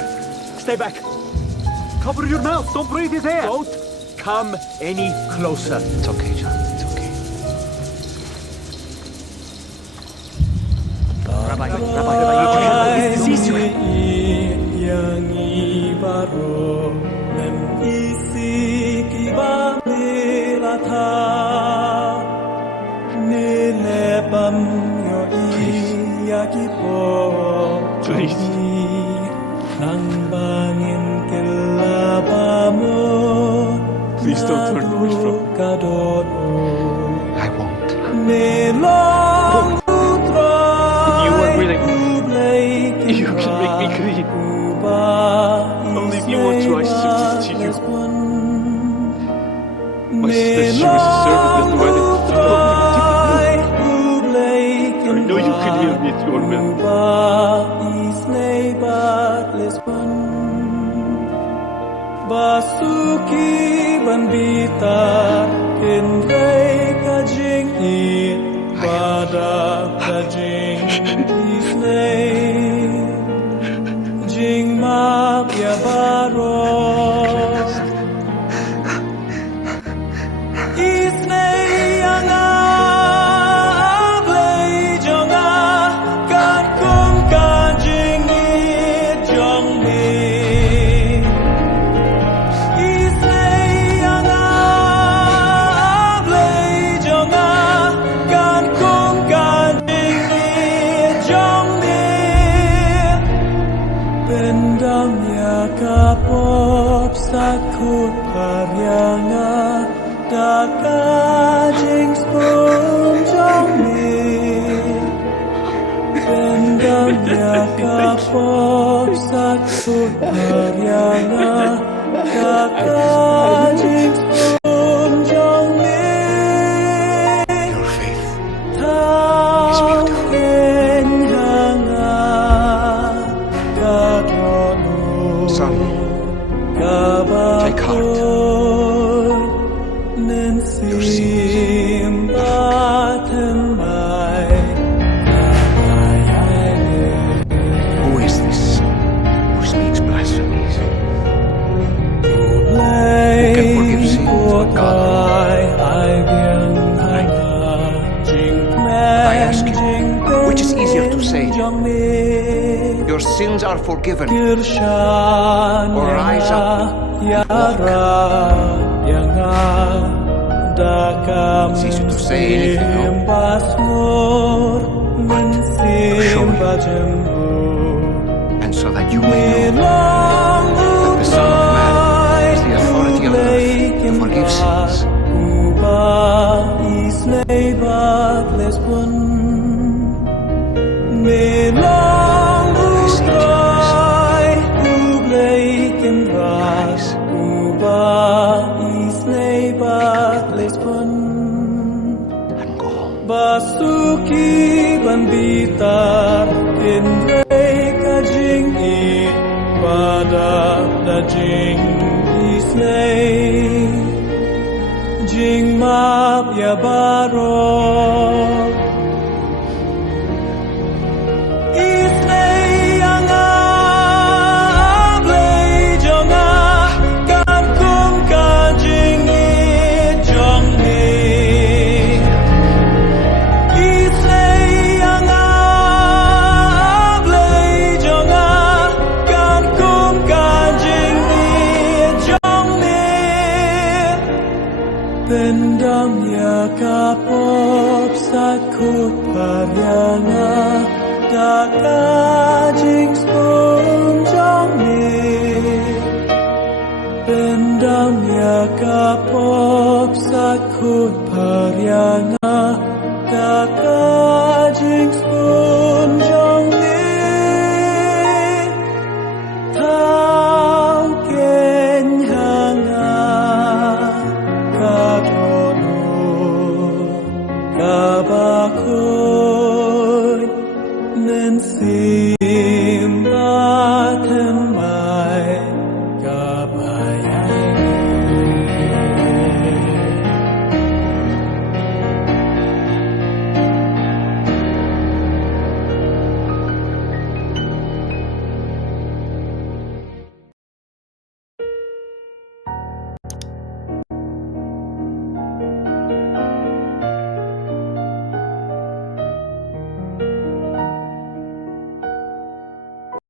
Listen! Stay back. Cover your mouth. Don't breathe his air. Don't come any closer. It's okay, John. It's okay. Rabbi, it's disease you Please. Please don't turn away from me. I won't. If you are willing, you can make me clean. Only if you want to, I submit to you. My sister, she was a servant at the wedding. I know you can heal me if you are willing. Basuki bandita kenrei kajing it pada kajing Isynei jing ma pia baro Isynei yang ablei jonga kat kum kajing it jong me kapop sakut paryanga dakajing sponjong me pendamnya kapop sakut paryanga dakajing sponjong me Your faith is beautiful. Son, take heart. Your sins are forgiven. Who is this who speaks blasphemies? Who can forgive sins but God alone? I ask you, which is easier to say? Your sins are forgiven, or rise up and walk. It's easy to say anything, no? Show me. And so that you may know that the Son of Man has the authority on earth to forgive sins. Basuki bandita kenrei kajing it pada dajing Isynei jing map ya baro pendamnya kapop sakut paryanga dakajing sponjong me pendamnya kapop sakut paryanga dakajing